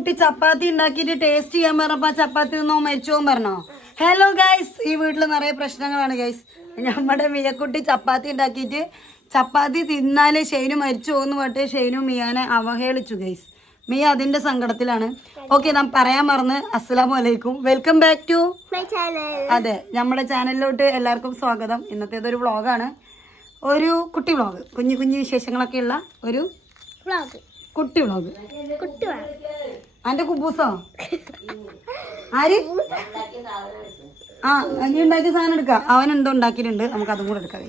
കുട്ടി ചപ്പാത്തി ഉണ്ടാക്കിയിട്ട് ടേസ്റ്റ് ചെയ്യാൻ പറഞ്ഞപ്പോ ചപ്പാത്തി നിന്നോ മരിച്ചോ പറഞ്ഞോ? ഹലോ ഗൈസ്, ഈ വീട്ടിൽ നിറയെ പ്രശ്നങ്ങളാണ് ഗൈസ്. നമ്മുടെ മിയക്കുട്ടി ചപ്പാത്തി ഉണ്ടാക്കിയിട്ട് ചപ്പാത്തി തിന്നാല് ഷെയ്നു മരിച്ചു പോകുന്നു പറഞ്ഞിട്ട് ഷെയ്നു മിയാനെ അവഹേളിച്ചു ഗൈസ്. മിയ അതിന്റെ സങ്കടത്തിലാണ്. ഓക്കെ, നാം പറയാൻ മറന്ന് അസ്സലാമു അലൈക്കും, welcome back to my channel. അതെ, നമ്മുടെ ചാനലിലോട്ട് എല്ലാവർക്കും സ്വാഗതം. ഇന്നത്തേതൊരു വ്ളോഗാണ്, ഒരു കുട്ടി വ്ളോഗ്, കുഞ്ഞു കുഞ്ഞു വിശേഷങ്ങളൊക്കെ ഉള്ള ഒരു കുട്ടി വ്ളോഗ്. അന്റെ കുബൂസോ ആര് അനി ഉണ്ടാക്കിയ സാധനം എടുക്കാം. അവൻ എന്തോ ഉണ്ടാക്കിയിട്ടുണ്ട്, നമുക്ക് അതും കൂടെ എടുക്കാം.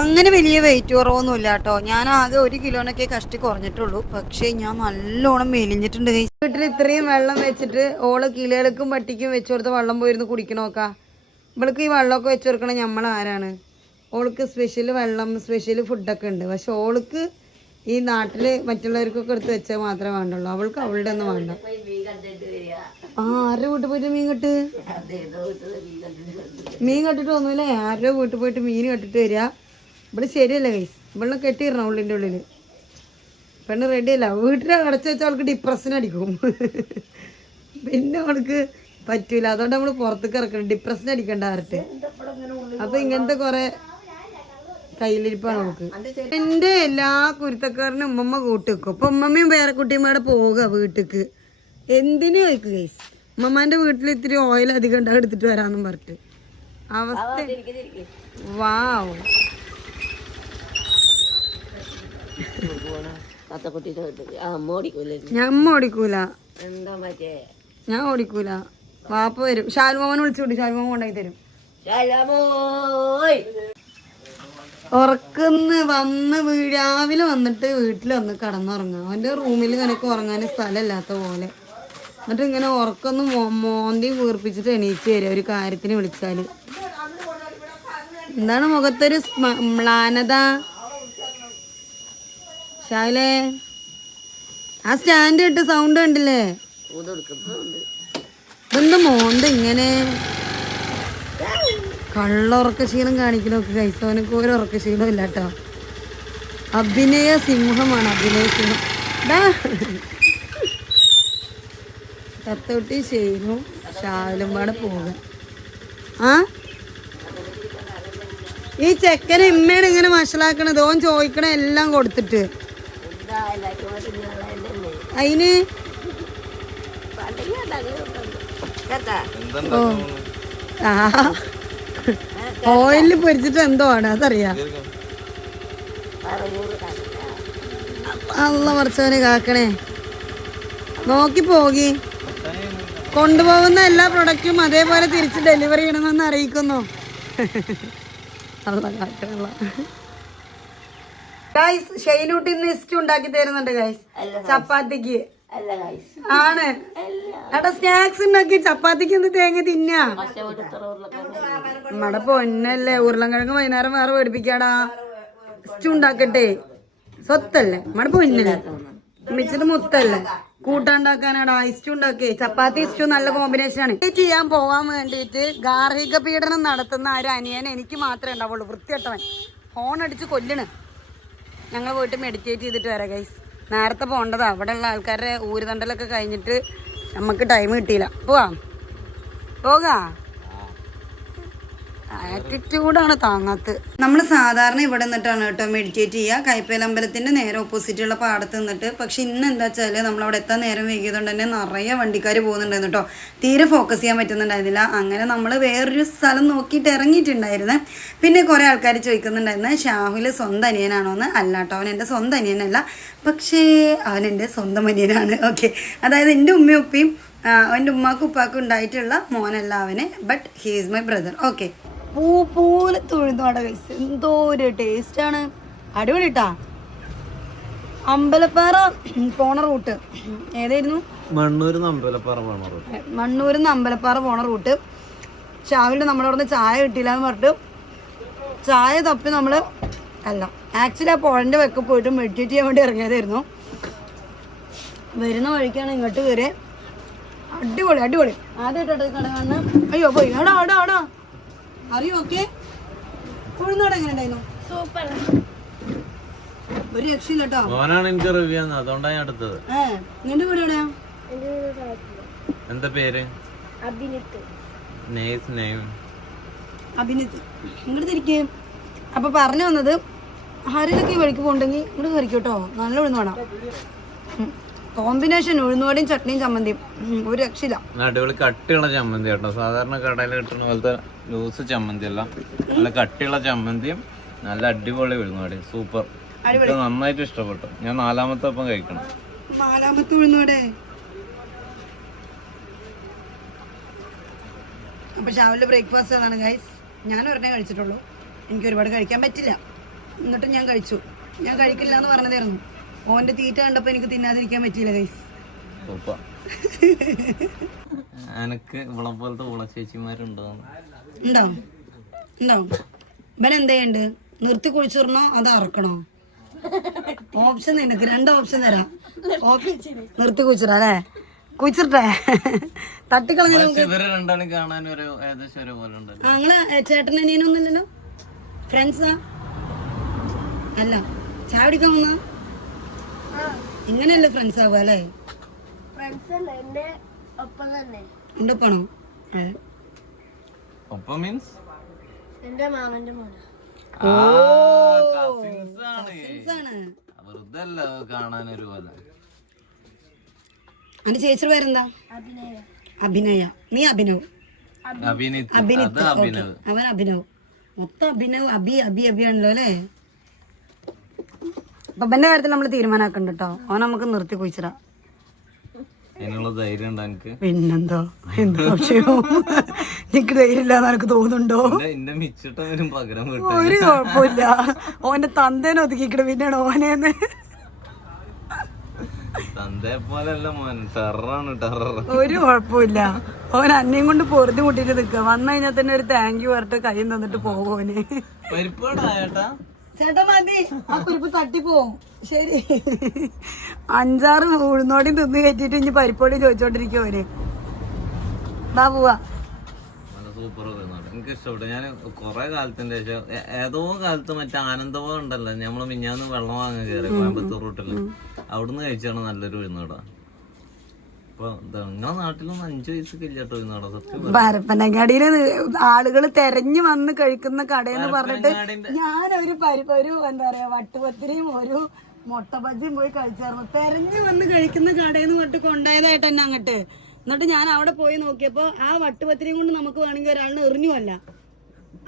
അങ്ങനെ വലിയ വെയിറ്റ് കുറവൊന്നുമില്ല കേട്ടോ. ഞാൻ ആകെ 1 കിലോനൊക്കെ കഷ്ടി കുറഞ്ഞിട്ടുള്ളൂ. പക്ഷേ ഞാൻ നല്ലോണം മെലിഞ്ഞിട്ടുണ്ട്. വീട്ടിൽ ഇത്രയും വെള്ളം വെച്ചിട്ട് ഓള് കിളികൾക്കും പട്ടിക്കും വെച്ചു കൊടുത്ത വെള്ളം പോയിരുന്നു കുടിക്കണോക്കാ. ഇവൾക്ക് ഈ വെള്ളമൊക്കെ വെച്ച് കൊടുക്കണം നമ്മൾ ആരാണ്? ഓൾക്ക് സ്പെഷ്യൽ വെള്ളം, സ്പെഷ്യൽ ഫുഡൊക്കെ ഉണ്ട്. പക്ഷെ ഓൾക്ക് ഈ നാട്ടിൽ മറ്റുള്ളവർക്കൊക്കെ എടുത്ത് വെച്ചാൽ മാത്രമേ വേണ്ടുള്ളൂ. അവൾക്ക് അവളുടെ ഒന്നും വേണ്ട. ആരുടെ വീട്ടിൽ പോയിട്ട് മീൻ കെട്ട്? മീൻ കെട്ടിട്ട് ഒന്നുമില്ലേ? ആരുടെ വീട്ടിൽ പോയിട്ട് മീൻ കെട്ടിട്ട് വരിക. ഇവിടെ ശരിയല്ല കൈസ്, ഇവിടെ കെട്ടിയിടണം ഉള്ളിൻ്റെ ഉള്ളിൽ. പെണ്ണ് റെഡിയല്ല. വീട്ടിൽ അടച്ചു വെച്ചാൽ അവൾക്ക് ഡിപ്രഷൻ അടിക്കും. പിന്നെ അവൾക്ക് പറ്റൂല. അതുകൊണ്ട് നമ്മൾ പുറത്തേക്ക് ഇറക്കണം, ഡിപ്രഷൻ അടിക്കണ്ട ആർട്ട്. അപ്പൊ ഇങ്ങനത്തെ കുറെ കയ്യിലിരിപ്പാണ് നമുക്ക്. എന്റെ എല്ലാ കുരുത്തക്കാരനും ഉമ്മമ്മ കൂട്ടിക്കും. അപ്പൊ ഉമ്മമ്മയും വേറെ കുട്ടിയമ്മയുടെ പോവുക വീട്ടിക്ക്. എന്തിനു ചോദിക്കും ഗൈസ്? ഉമ്മമാന്റെ വീട്ടിൽ ഇത്തിരി ഓയിൽ അധികം ഉണ്ടാകും, എടുത്തിട്ട് വരാന്നും പറഞ്ഞിട്ട് അവസ്ഥ. വാവ്, ഞാൻ ഓടിക്കൂല, ഞാൻ ഓടിക്കൂല. വാപ്പ വരും, ഷാൽമോമനെ വിളിച്ചുകൂടി, ഷാൽമോമൻ കൊണ്ടാക്കി തരും. ഉറക്കുന്ന് വന്ന് രാവിലെ വന്നിട്ട് വീട്ടിൽ വന്ന് കിടന്നുറങ്ങുക. അവൻ്റെ റൂമിൽ നിനക്ക് ഉറങ്ങാൻ സ്ഥലമില്ലാത്ത പോലെ. എന്നിട്ട് ഇങ്ങനെ ഉറക്കൊന്ന് മോന്തി വീർപ്പിച്ചിട്ട് എണീച്ച് വരിക ഒരു കാര്യത്തിന് വിളിച്ചാൽ. എന്താണ് മുഖത്തൊരു മ്ലാനത? ഷാലേ, ആ സ്റ്റാൻഡ് ഇട്ട് സൗണ്ട് കണ്ടില്ലേ? ഇതെന്താ മോന്ത ഇങ്ങനെ? കള്ളുറക്ക ക്ഷീണം കാണിക്കലൊക്കെ കൈസവനക്ക് ഒരു ഉറക്ക ക്ഷീണം ഇല്ല കേട്ടോ. അഭിനയ സിംഹമാണ്, അഭിനയ സിംഹം. തത്തോട്ടി ഷെയ്നും ഷാലും പാടെ പോവുക. ഈ ചെക്കനെ ഇമ്മയാണ് ഇങ്ങനെ വഷളാക്കണത്. ഓൻ ചോദിക്കണ എല്ലാം കൊടുത്തിട്ട് അതിന് ഓയിലിൽ പൊരിച്ചിട്ട് എന്തോ ആണ് അതറിയാം. അള്ള മറിച്ചവനെ കാക്കണേ. നോക്കി പോകി. കൊണ്ടുപോകുന്ന എല്ലാ പ്രൊഡക്റ്റും അതേപോലെ തിരിച്ച് ഡെലിവറി ചെയ്യണമെന്ന് അറിയിക്കുന്നു. അള്ള കാക്കണ. ഗൈസ്, ഷെയ്നൂട്ടി ഇന്ന് ഇസ്റ്റു ഉണ്ടാക്കി തരുന്നുണ്ട് ഗൈസ്, ചപ്പാത്തിക്ക് ആണ്. എടാ, സ്നാക്സ് ഉണ്ടാക്കി ചപ്പാത്തിക്ക് എന്ത് തേങ്ങ തിന്നാ? നമ്മടെ പൊന്നല്ലേ, ഉരുളൻകിഴങ്ങ് വൈകുന്നേരം വേറെ മേടിപ്പിക്കാടാ. ഇസ്റ്റു ഉണ്ടാക്കട്ടെ, സ്വത്തല്ലേ നമ്മടെ പൊന്നല്ലേ, മിച്ചിട്ട് മുത്തല്ലേ, കൂട്ടാണ്ടാക്കാനാടാ. ഇസ്റ്റു ഉണ്ടാക്കി, ചപ്പാത്തി ഇസ്റ്റു നല്ല കോമ്പിനേഷൻ ആണ്. ചെയ്യാൻ പോവാൻ വേണ്ടിയിട്ട് ഗാർഹിക പീഡനം നടത്തുന്ന ഒരു അനിയൻ എനിക്ക് മാത്രമേ ഉണ്ടാവുള്ളൂ. വൃത്തികെട്ടവൻ ഫോൺ അടിച്ച് കൊല്ലണ്. ഞങ്ങൾ പോയിട്ട് മെഡിറ്റേറ്റ് ചെയ്തിട്ട് വരാം ഗൈസ്. നേരത്തെ പോകേണ്ടതാ. അവിടെ ഉള്ള ആൾക്കാരുടെ ഊരുതണ്ടലൊക്കെ കഴിഞ്ഞിട്ട് നമുക്ക് ടൈം കിട്ടിയില്ല. പോകാ. ആറ്റിറ്റ്യൂഡാണ് താങ്ങാത്ത്. നമ്മൾ സാധാരണ ഇവിടെ നിന്നിട്ടാണ് കേട്ടോ മെഡിറ്റേറ്റ് ചെയ്യുക, കൈപ്പേലമ്പലത്തിൻ്റെ നേരെ ഓപ്പോസിറ്റുള്ള പാടത്ത് നിന്നിട്ട്. പക്ഷെ ഇന്ന് എന്താ വെച്ചാൽ നമ്മളവിടെ എത്താൻ നേരം വൈകിയതുകൊണ്ട് തന്നെ നിറയെ വണ്ടിക്കാർ പോകുന്നുണ്ടായിരുന്നു കേട്ടോ. തീരെ ഫോക്കസ് ചെയ്യാൻ പറ്റുന്നുണ്ടായിരുന്നില്ല. അങ്ങനെ നമ്മൾ വേറൊരു സ്ഥലം നോക്കിയിട്ട് ഇറങ്ങിയിട്ടുണ്ടായിരുന്നേ. പിന്നെ കുറേ ആൾക്കാർ ചോദിക്കുന്നുണ്ടായിരുന്നു ഷാഹുൽ സ്വന്തം അനിയനാണോ എന്ന്. അല്ല കേട്ടോ, അവൻ എൻ്റെ സ്വന്തം അനിയനല്ല, പക്ഷേ അവൻ എൻ്റെ സ്വന്തം അനിയനാണ്. ഓക്കെ, അതായത് എൻ്റെ ഉമ്മയും ഉപ്പയും അവൻ്റെ ഉമ്മാക്കും ഉപ്പാക്കും ഉണ്ടായിട്ടുള്ള മോനല്ല അവന്, but he is my brother. Okay, പൂ പോലെ തൊഴുന്നോടെ കൈസ്, എന്തോ ഒരു ടേസ്റ്റാണ്. അടിപൊളി കേട്ടാ. അമ്പലപ്പാറ പോണ റൂട്ട് ഏതായിരുന്നു? മണ്ണൂരിന്ന് അമ്പലപ്പാറ പോണ റൂട്ട്. ഷാവിലെ നമ്മുടെ അവിടെ നിന്ന് ചായ കിട്ടിയില്ല എന്ന് പറഞ്ഞിട്ട് ചായ തപ്പി നമ്മൾ ആക്ച്വലി ആ പുഴൻ്റെ വെക്കെ പോയിട്ട് മെഡിറ്റേറ്റ് ചെയ്യാൻ വേണ്ടി ഇറങ്ങിയതായിരുന്നു. വരുന്ന വഴിക്കാണ് ഇങ്ങോട്ട് കയറി. അടിപൊളി അടിപൊളി. ആദ്യമായിട്ട് കട കാണുന്ന. അയ്യോ പോയി ആടാ ആടാ ആടാ. അറിയോ? ഓക്കെ, ഉഴുന്നോടെ എങ്ങനെ ഉണ്ടായിരുന്നു? സൂപ്പർ, ഒരു രക്ഷയില്ല കേട്ടോ. നിന്റെ വീട് എവിടെയാ? എന്താ പേര്? അഭിനത്ത്. ഇങ്ങോട്ട് തിരിക്കും. അപ്പൊ പറഞ്ഞു വന്നത് ആരെയൊക്കെ വഴിക്ക് പോകണ്ടെങ്കിൽ ഇങ്ങോട്ട് കറിക്കോട്ടോ. നല്ല ഉഴുന്ന് വേണം. കോമ്പിനേഷൻ ഉഴുന്നുവടയും ചട്നിയും ചമ്മന്തിയും ഒരു രക്ഷയില്ല. അടിപൊളി കട്ടിയുള്ള ചമ്മന്തി കേട്ടോ. സാധാരണ കടയിൽ കിട്ടുന്ന പോലത്തെ ലൂസ് ചമ്മന്തി അല്ല, നല്ല കട്ടിയുള്ള ചമ്മന്തിയും നല്ല അടിപൊളി ഉഴുന്നുവടയും. സൂപ്പർ. എനിക്ക് നന്നായിട്ട് ഇഷ്ടപ്പെട്ടു. ഞാൻ 4ാമത്തെ ഒപ്പം കഴിക്കണം. 4ാമത്തെ ഉഴുന്നുവട. അപ്പൊ രാവിലെ ബ്രേക്ക്ഫാസ്റ്റ് അതാണ് ഗൈസ്. ഞാൻ ഒരെണ്ണേ കഴിച്ചിട്ടുള്ളൂ. എനിക്ക് ഒരുപാട് കഴിക്കാൻ പറ്റില്ല. എന്നിട്ടും ഞാൻ കഴിച്ചു. ഞാൻ കഴിക്കില്ല എന്ന് പറഞ്ഞതായിരുന്നു. ഓന്റെ തീറ്റ കണ്ടപ്പോ എനിക്ക് തിന്നാതിരിക്കാൻ പറ്റിയില്ല ഗൈസ്. എനിക്ക് ഇവളെ പോലത്തെ ഉളച്ചേച്ചിമാരുണ്ടോ? ഉണ്ടാവും. ഇവൻ എന്തെയുണ്ട്? നിർത്തി കുഴിച്ചിടണോ അത് അറക്കണോ? ഓപ്ഷൻ നിനക്ക് 2 ഓപ്ഷൻ തരാം. നിർത്തി കുഴിച്ചിടാ അല്ലേ? കുഴിച്ചിട്ടെ തട്ടിക്കളഞ്ഞ ഞങ്ങളെ ചേട്ടൻ അനിയനൊന്നുമില്ലല്ലോ. ഫ്രണ്ട്സാ? അല്ല, ചായ കുടിക്കാൻ വന്ന ഇങ്ങനെയല്ലേ ഫ്രണ്ട്സ് ആവുക അല്ലേ? എന്റെ ഒപ്പാണോ? അന്റെ ചേച്ചിയുടെ പേരെന്താ? അഭിനയ. നീ അഭിനവ്. അഭിനിത്ത്. അവൻ അഭിനവ്. മൊത്തം അഭിനവ്. അഭിയാണല്ലോ അല്ലേ? അപ്പന്റെ കാര്യത്തിൽ നമ്മള് തീരുമാനമാക്കണ്ട കേട്ടോ. അവൻ നമുക്ക് നിർത്തി കുഴിച്ചിടാം. പിന്നെന്തോ എന്താ വിഷയം? എനിക്ക് ധൈര്യമില്ലാന്ന് എനിക്ക് തോന്നുന്നുണ്ടോ? ഒരു കുഴപ്പമില്ല. ഓന്റെ തന്തേനെ ഒതുക്കിക്കണ പിന്നെയാണ് ഓനേന്ന്. ഒരു കുഴപ്പമില്ല. ഓൻ അന്നേം കൊണ്ട് പൊറുതി മുട്ടിട്ട് നിക്ക. വന്നു കഴിഞ്ഞാൽ തന്നെ ഒരു താങ്ക് യു പറഞ്ഞിട്ട് കൈ തന്നിട്ട് പോവോന്. ചേട്ടാ മതി, ആ പരിപ്പ് തട്ടിപ്പോവും. ശരി. 5-6 ഉഴുന്നോടിയും തിന്ന് കയറ്റിട്ട് ഇനി പരിപ്പോടി ചോദിച്ചോണ്ടിരിക്കും അവര്. ഇതാ പോവാ. എനിക്ക് ഇഷ്ടപ്പെട്ടു. ഞാൻ കൊറേ കാലത്തിന്റെ ശേഷം ഏതോ കാലത്ത് മറ്റേ ആനന്ദവോ ഉണ്ടല്ലോ, നമ്മള് മിഞ്ഞാന്ന് വെള്ളം വാങ്ങാൻ കയറി കോയമ്പത്തൂർ റൂട്ടില്. അവിടുന്ന് കഴിച്ചാണ് നല്ലൊരു ഉഴുന്നോട. അപ്പൊ നിങ്ങളെ നാട്ടിലൊന്നും 5 വയസ്സൊക്കെ ഇല്ല കേട്ടോ ഉഴുന്നോട. സത്യം പരപ്പനങ്ങാടിയില് ആളുകൾ തെരഞ്ഞു വന്ന് കഴിക്കുന്ന കടയെന്ന് പറഞ്ഞിട്ട് ഞാനൊരു ഒരു എന്താ പറയാ വട്ടുപത്തിരിയും ഒരു മുട്ട ബജ്ജിയും പോയി കഴിച്ചായിരുന്നു. തെരഞ്ഞു വന്ന് കഴിക്കുന്ന കടയെന്ന് പറഞ്ഞിട്ട് കൊണ്ടായതായിട്ട് തന്നെ അങ്ങോട്ട്. എന്നിട്ട് ഞാൻ അവിടെ പോയി നോക്കിയപ്പോ ആ വട്ടുപത്തിരിയും കൊണ്ട് നമുക്ക് വേണമെങ്കിൽ ഒരാളിനെ എറിഞ്ഞുമല്ല,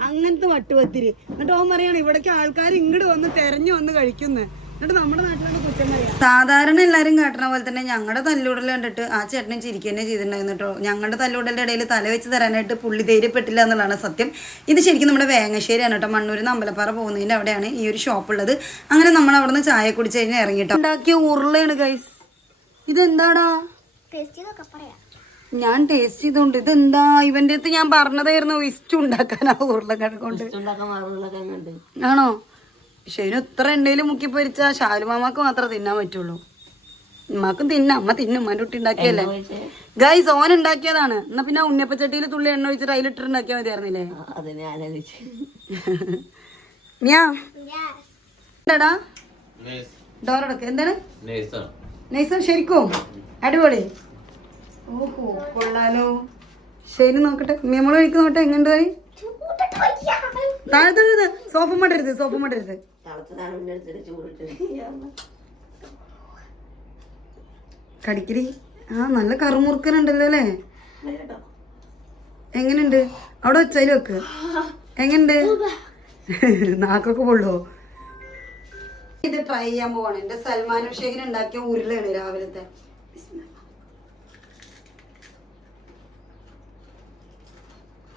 അങ്ങനത്തെ വട്ടുപത്തിരി. എന്നിട്ട് ഓൻ പറയാണ് ഇവിടേക്ക് ആൾക്കാർ ഇങ്ങോട്ട് വന്ന് തെരഞ്ഞു വന്ന് കഴിക്കുന്നു. എന്നിട്ട് നമ്മുടെ നാട്ടിലാണ് കുറ്റം പറയാം. സാധാരണ എല്ലാവരും കാട്ടണ പോലെ തന്നെ ഞങ്ങളുടെ തല്ലൂടൽ കണ്ടിട്ട് ആ ചേട്ടനും ചിരിക്കുക തന്നെ ചെയ്തിട്ടുണ്ടായിരുന്നു കേട്ടോ. ഞങ്ങളുടെ തല്ലൂടലിന്റെ ഇടയിൽ തല വെച്ച് തരാനായിട്ട് പുള്ളി ധൈര്യപ്പെട്ടില്ല എന്നുള്ളതാണ് സത്യം. ഇത് ശരിക്കും നമ്മുടെ വേങ്ങശ്ശേരിയാണ് കേട്ടോ. മണ്ണൂരിൽ അമ്പലപ്പാറ പോകുന്നതിന്റെ അവിടെയാണ് ഈ ഒരു ഷോപ്പ് ഉള്ളത്. അങ്ങനെ നമ്മൾ അവിടെ നിന്ന് ചായ കുടിച്ച് കഴിഞ്ഞാൽ ഇറങ്ങിട്ടോ. ഉണ്ടാക്കിയ ഉരുളയാണ് ഗൈസ്. ഇതെന്താടാ? ഞാൻ ടേസ്റ്റ് ചെയ്തോണ്ട് ഇതെന്താ ഇവന്റെ അടുത്ത് ഞാൻ പറഞ്ഞതായിരുന്നു ഇസ്റ്റു ഉണ്ടാക്കാനാ ഉരുളക്കിഴങ്ങ് കൊണ്ട്. ആണോ? ശരി. ഇത്ര എണ്ണയിൽ മുക്കി പൊരിച്ചാ ഷാലുമാമാക്ക് മാത്രമേ തിന്നാൻ പറ്റുള്ളൂ. ഉമ്മാക്കും തിന്നാം. അമ്മ തിന്നും. ഉമ്മാൻ്റെ കുട്ടി ഉണ്ടാക്കിയല്ലേ ഗൈസ്. ഓൻ ഉണ്ടാക്കിയതാണ്. എന്നാ പിന്നെ ഉണ്ണിയപ്പച്ചട്ടിയിൽ തുള്ളി എണ്ണ ഒഴിച്ചിട്ട് അതിലിട്ടിട്ടുണ്ടാക്കിയാൽ മതിയായിരുന്നില്ലേ? എന്താടാ ഡോറടക്ക് എന്താണ് നൈസ? ശരിക്കും അടിപൊളി. ഓഹോ കൊള്ളാലോ. ശരി നോക്കട്ടെ. നമ്മള് കഴിക്ക് നോട്ടെ എങ്ങനെയുണ്ട് കറി. താഴത്ത് സോഫ മടരുത്. കടിക്കരി. ആ നല്ല കറുമുറുക്കനുണ്ടല്ലോ അല്ലേ? എങ്ങനെയുണ്ട്? അവിടെ വെച്ചാലും വെക്ക്. എങ്ങനെയുണ്ട്? നാക്കൊക്കെ പൊള്ളോ? ഇത് ട്രൈ ചെയ്യാൻ പോവാണ്. എന്റെ സൽമാൻ ഷേഖിന് ഉണ്ടാക്കിയ ഉരുളയാണ് രാവിലത്തെ.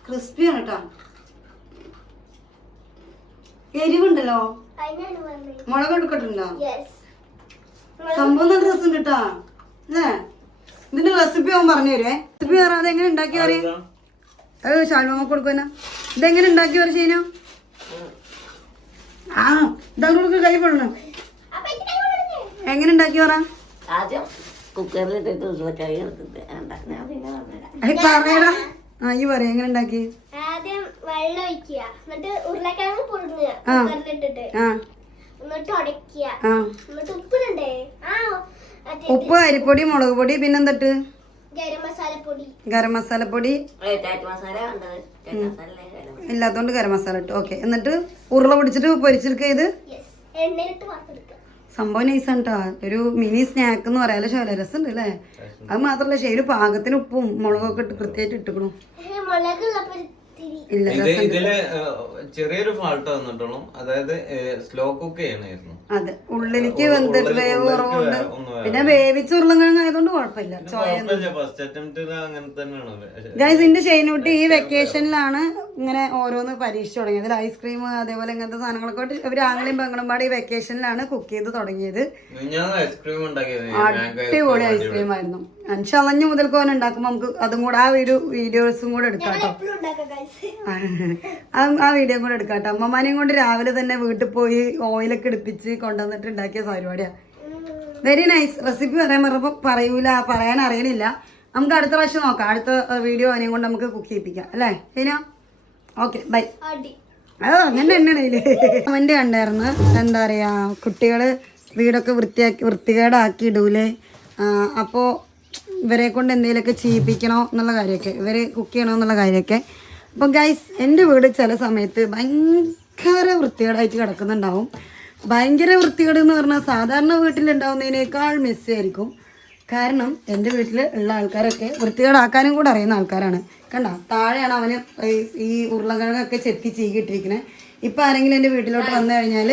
ക്രിസ്പിയാണ് കേട്ടോ. എരിവുണ്ടല്ലോ. മുളക് എടുക്കട്ടുണ്ടോ? സംഭവം നല്ല രസം കിട്ടാ അല്ലേ? ഇതിന്റെ റെസിപ്പി അവൻ പറഞ്ഞു തരുവേ. റെസിപ്പി പറയാം. അതെങ്ങനെ ഉണ്ടാക്കി പറയും. അത് ഷാൽമാമ കൊടുക്കുവന. ഇതെങ്ങനെ ഉണ്ടാക്കി പറ ചെയ്യുന്നോ? ആ ഇതങ്ങോട്ട് കൈ പൊടണം. എങ്ങനെ ഉണ്ടാക്കി പറ. പറയടാ. ആ ഈ പറയാ എങ്ങനെ ഉണ്ടാക്കി. ആദ്യം വെള്ളം ഒഴിക്കുക, എന്നിട്ട് ഉരുളക്കിഴങ്ങ് പുഴുങ്ങുക, കുക്കറിലിട്ടിട്ട് എന്നിട്ട് ഉടയ്ക്കുക, എന്നിട്ട് ഉപ്പിടണ്ടേ? ഉപ്പ്, അരിപ്പൊടി, മുളക് പൊടി, പിന്നെന്തിട്ട് ഗരം മസാലപ്പൊടി ഇല്ലാത്തോണ്ട് ഗരം മസാല ഇട്ടു. ഓക്കെ, എന്നിട്ട് ഉരുള പിടിച്ചിട്ട് പൊരിച്ചെടുക്കുക. ഇത് സംഭവം നൈസാണ് കേട്ടോ. ഒരു മിനി സ്നാക്ക് എന്ന് പറയാലോ. ശോല രസം ഉണ്ട് അല്ലേ? അത് മാത്രല്ല ശരി പാകത്തിന് ഉപ്പും മുളകൊക്കെ ഇട്ട് കൃത്യമായിട്ട് ഇട്ടുക്കണു. ഇല്ല, ഇതില് ചെറിയൊരു ഫാൾട്ട് വന്നിട്ടുള്ളൂ. അതായത് സ്ലോ കുക്ക് ചെയ്യണമായിരുന്നു. അതെ, ഉള്ളിലേക്ക് വെന്തിട്ട് വേവ് കുറവുണ്ട്. പിന്നെ വേവിച്ച ഉരുളക്കിഴങ്ങ് ആയതുകൊണ്ട് കുഴപ്പമില്ല. ഗൈസ്, ഇതിന്റെ ഷൈനൂട്ടി ഈ വെക്കേഷനിലാണ് ഇങ്ങനെ ഓരോന്ന് പരീക്ഷിച്ചു തുടങ്ങിയത്. ഐസ്ക്രീം അതേപോലെ ഇങ്ങനത്തെ സാധനങ്ങളൊക്കെ ഇവര് ആങ്ങളെയും പെങ്ങളും പാടെ ഈ വെക്കേഷനിലാണ് കുക്ക് ചെയ്ത് തുടങ്ങിയത്. അടിപൊളി ഐസ്ക്രീം ആയിരുന്നു. അഞ്ച് മുതൽക്കോൻ ഉണ്ടാക്കുമ്പോ നമുക്ക് അതും കൂടെ ആ വീഡിയോസും കൂടെ എടുക്കാം കേട്ടോ. ആ വീഡിയോ കൂടെ എടുക്കാം കേട്ടോ. അമ്മമാനെയും കൊണ്ട് രാവിലെ തന്നെ വീട്ടിൽ പോയി ഓയിലൊക്കെ എടുപ്പിച്ച് കൊണ്ടുവന്നിട്ട് ഉണ്ടാക്കിയ പരിപാടിയാ. Very nice. റെസിപ്പി പറയാൻ പറഞ്ഞപ്പോ പറയാൻ അറിയണില്ല. നമുക്ക് അടുത്ത പ്രാവശ്യം നോക്കാം. അടുത്ത വീഡിയോ അതിനെയും കൊണ്ട് നമുക്ക് കുക്ക് ചെയ്യിപ്പിക്കാം അല്ലേ ശരിയാ? Okay, bye. അങ്ങനെ തന്നെയാണ് കമന്റ് കണ്ടായിരുന്നു. എന്താ പറയാ, കുട്ടികള് വീടൊക്കെ വൃത്തികേടാക്കി ഇടൂലേ, അപ്പോ ഇവരെ കൊണ്ട് എന്തെങ്കിലുമൊക്കെ ചെയ്യിപ്പിക്കണോ എന്നുള്ള കാര്യമൊക്കെ, ഇവര് കുക്ക് ചെയ്യണോ എന്നുള്ള കാര്യമൊക്കെ. അപ്പം ഗൈസ്, എൻ്റെ വീട് ചില സമയത്ത് ഭയങ്കര വൃത്തികേടായിട്ട് കിടക്കുന്നുണ്ടാവും. ഭയങ്കര വൃത്തികേട് എന്ന് പറഞ്ഞാൽ സാധാരണ വീട്ടിലുണ്ടാവുന്നതിനേക്കാൾ മെസ്സി ആയിരിക്കും. കാരണം എൻ്റെ വീട്ടിൽ ഉള്ള ആൾക്കാരൊക്കെ വൃത്തികേടാക്കാനും കൂടെ അറിയുന്ന ആൾക്കാരാണ്. കണ്ട, താഴെയാണ് അവന് ഈ ഉരുളക്കിഴങ്ങൊക്കെ ചെത്തി ചീകിട്ടിരിക്കുന്നത്. ഇപ്പം ആരെങ്കിലും എൻ്റെ വീട്ടിലോട്ട് വന്നു കഴിഞ്ഞാൽ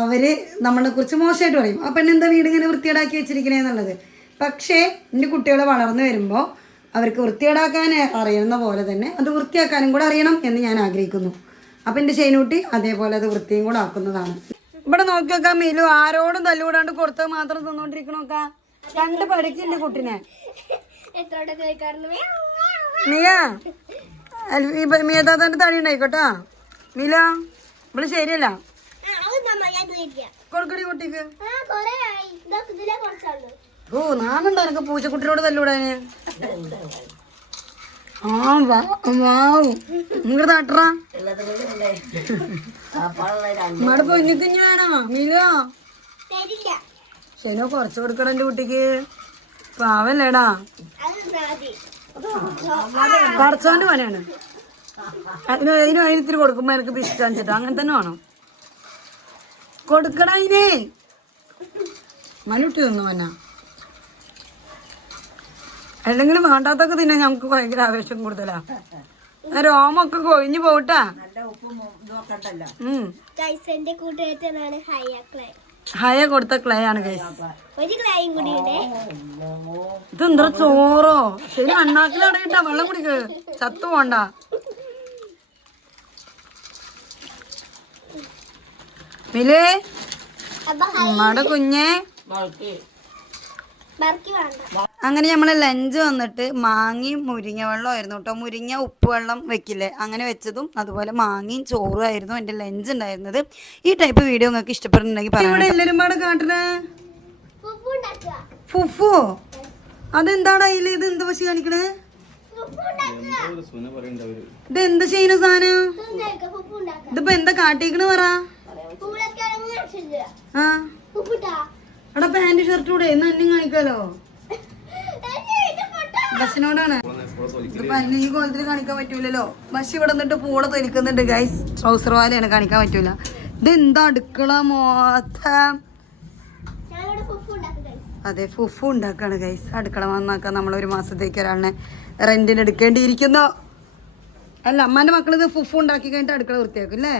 അവര് നമ്മളെ കുറിച്ച് മോശമായിട്ട് പറയും. ആ പെണ്ണെന്താ വീട് ഇങ്ങനെ വൃത്തികേടാക്കി വെച്ചിരിക്കണേന്നുള്ളത്. പക്ഷേ എൻ്റെ കുട്ടികൾ വളർന്നു വരുമ്പോൾ അവർക്ക് വൃത്തികേടാക്കാൻ അറിയുന്ന പോലെ തന്നെ അത് വൃത്തിയാക്കാനും കൂടെ അറിയണം എന്ന് ഞാൻ ആഗ്രഹിക്കുന്നു. അപ്പം എൻ്റെ ഷൈനൂട്ടി അതേപോലെ അത് വൃത്തിയും കൂടെ ആക്കുന്നതാണ്. ഇവിടെ നോക്കി നോക്കാം, മിലു ആരോടും തല്ലുകൂടാണ്ട് കൊടുത്തത് മാത്രം തിന്നോണ്ടിരിക്കണോക്കാ. കണ്ട് പഠിക്കില്ല കുട്ടിനെ. മിയതാന്റെ തടി ഉണ്ടായിക്കോട്ടാ. മില ഇവിടെ ശരിയല്ല. കൊടുക്കടി കുട്ടിക്ക്. ഓ, നാനുണ്ടോ എനക്ക് പൂച്ചക്കുട്ടിയോട് തല്ലൂടാന്? നിങ്ങടെ താട്ടറാ നമ്മടെ പൊന്നിക്കുഞ്ഞ് വേണോ മിലോ? ശനോ കുറച്ച് കൊടുക്കട എന്റെ കുട്ടിക്ക്. പാവല്ലേടാ, കറച്ചോണ്ട് പണിയാണ്. അതിനിത്തിരി കൊടുക്കുമ്പോ എനിക്ക് ഇഷ്ടം വെച്ചിട്ടോ അങ്ങനെ തന്നെ വേണം കൊടുക്കട. അതിനെ മനുട്ടി തിന്നു പന്ന, അല്ലെങ്കിൽ വേണ്ടാത്തൊക്കെ തിന്നാൻ ഞങ്ങൾക്ക് ഭയങ്കര ആവേശം കൂടുതലാ. രോമൊക്കെ കൊഴിഞ്ഞു പോട്ടാ. ഹയ കൊടുത്ത ക്ലേ ആണ് ഗൈസ്. ഇതെന്താ ചോറോ? ശരി, അണ്ണാക്കിലടയിട്ടാ വെള്ളം കുടിക്ക്, ചത്തു പോണ്ട. മിലേ, അമ്മയുടെ കുഞ്ഞേ. അങ്ങനെ നമ്മളെ ലഞ്ച് വന്നിട്ട് മാങ്ങയും മുരിങ്ങ വെള്ളമായിരുന്നു കേട്ടോ. മുരിങ്ങ ഉപ്പ് വെള്ളം വെക്കില്ലേ, അങ്ങനെ വെച്ചതും അതുപോലെ മാങ്ങയും ചോറും ആയിരുന്നു എൻ്റെ ലഞ്ച് ഉണ്ടായിരുന്നത്. ഈ ടൈപ്പ് വീഡിയോ നിങ്ങൾക്ക് ഇഷ്ടപ്പെടുന്നുണ്ടെങ്കിൽ പറയാം. എല്ലാവരും പാടെ കാട്ടണേ ഫുഫു. അതെന്താടാ അതില്? ഇത് എന്താ പക്ഷെ കാണിക്കണേ? ഇത് എന്താ ചെയ്യുന്ന സാധനം? ഇതിപ്പോ എന്താ കാട്ടിക്കണ് പറ. ആ എടാ, പാന്റ് ഷർട്ട് കൂടെ എന്നാ എന്നെ കാണിക്കാലോ. ബസ്സിനോടാണ് ഈ കോലത്തിൽ കാണിക്കാൻ പറ്റൂലല്ലോ. ബസ് ഇവിടെ നിന്നിട്ട് പൂള തൊലിക്കുന്നുണ്ട് ഗൈസ്. ട്രൗസർ വാലയാണ്, കാണിക്കാൻ പറ്റൂല. ഇത് എന്താ അടുക്കള മൊത്തം. അതെ, ഫുഫു ഉണ്ടാക്കാണ് ഗൈസ്. അടുക്കള നന്നാക്കാൻ നമ്മളൊരു മാസത്തേക്ക് ഒരാളിനെ റെന്റിന് എടുക്കേണ്ടിയിരിക്കുന്നു. അല്ല, അമ്മാന്റെ മക്കൾ ഇത് ഫുഫു ഉണ്ടാക്കി കഴിഞ്ഞിട്ട് അടുക്കള വൃത്തിയാക്കും അല്ലേ?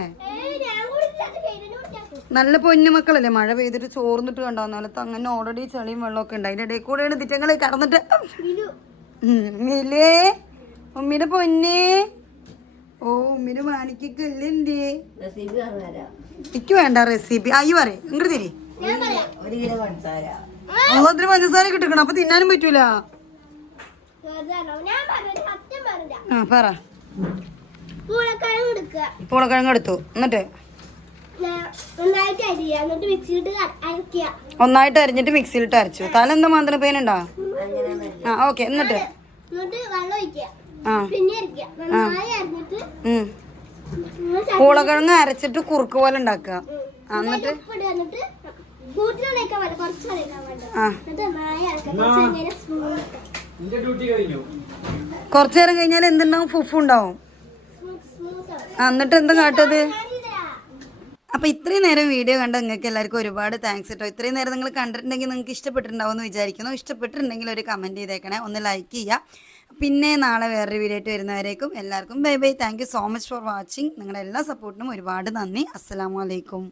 നല്ല പൊന്നു മക്കളല്ലേ. മഴ പെയ്തിട്ട് ചോർന്നിട്ട് കണ്ടാവുന്നാലത്ത് അങ്ങനെ ഓൾറെഡി ചെളിയും വെള്ളമൊക്കെ ഉണ്ട്. അതിന്റെ ഇടയിൽ കൂടെയാണ് തിറ്റങ്ങൾ കടന്നിട്ട്. മിലേ, ഉമ്മിയുടെ പൊന്നേ. ഓ, ഉമ്മിയുടെ മാണിക്കല്ലേ എന്തേ? എനിക്ക് വേണ്ട റെസിപ്പി. അയ്യോ പറയും ഇങ്ങോട്ട് തിരി. ഒന്നൊത്തിരി പഞ്ചസാര കിട്ടണം, അപ്പൊ തിന്നാനും പറ്റൂല. ആ പറ. പൂളക്കിഴങ്ങ് എടുത്തു, എന്നിട്ട് ഒന്നായിട്ട് അരിഞ്ഞിട്ട് മിക്സിയിലിട്ട് അരച്ചു. തല എന്താ മാന്തണ പേനുണ്ടോ? ആ ഓക്കെ. എന്നിട്ട് പൂളക്കിഴങ്ങ് അരച്ചിട്ട് കുറുക്ക് പോലെ ഉണ്ടാക്കുക. എന്നിട്ട് കൂട്ടിനൊക്കെ വേണ്ട കുറച്ച് കളിക്കാൻ വേണ്ട ആ എന്നിട്ട് നന്നായി ഇളക്കാം കുറച്ച് കഴിഞ്ഞാൽ സ്മൂത്ത് കുറച്ചു നേരം കഴിഞ്ഞാൽ എന്തുണ്ടാവും ഫുഫു ഉണ്ടാവും സ്മൂത്ത് ആ എന്നിട്ട് എന്താ കാട്ടത് ആവും. അപ്പോൾ ഇത്രയും നേരം വീഡിയോ കണ്ട നിങ്ങൾക്ക് എല്ലാവർക്കും ഒരുപാട് താങ്ക്സ് കേട്ടോ. ഇത്രയും നേരം നിങ്ങൾ കണ്ടിട്ടുണ്ടെങ്കിൽ നിങ്ങൾക്ക് ഇഷ്ടപ്പെട്ടിട്ടുണ്ടാവും എന്ന് വിചാരിക്കുന്നു. ഇഷ്ടപ്പെട്ടിട്ടുണ്ടെങ്കിൽ ഒരു കമൻറ്റ് ചെയ്തേക്കണേ, ഒന്ന് ലൈക്ക് ചെയ്യുക. പിന്നെ നാളെ വേറൊരു വീഡിയോ ആയിട്ട് വരുന്നവരേക്കും എല്ലാവർക്കും bye bye. Thank you so much for watching. നിങ്ങളുടെ എല്ലാ സപ്പോർട്ടിനും ഒരുപാട് നന്ദി. അസ്സലാമു അലൈക്കും.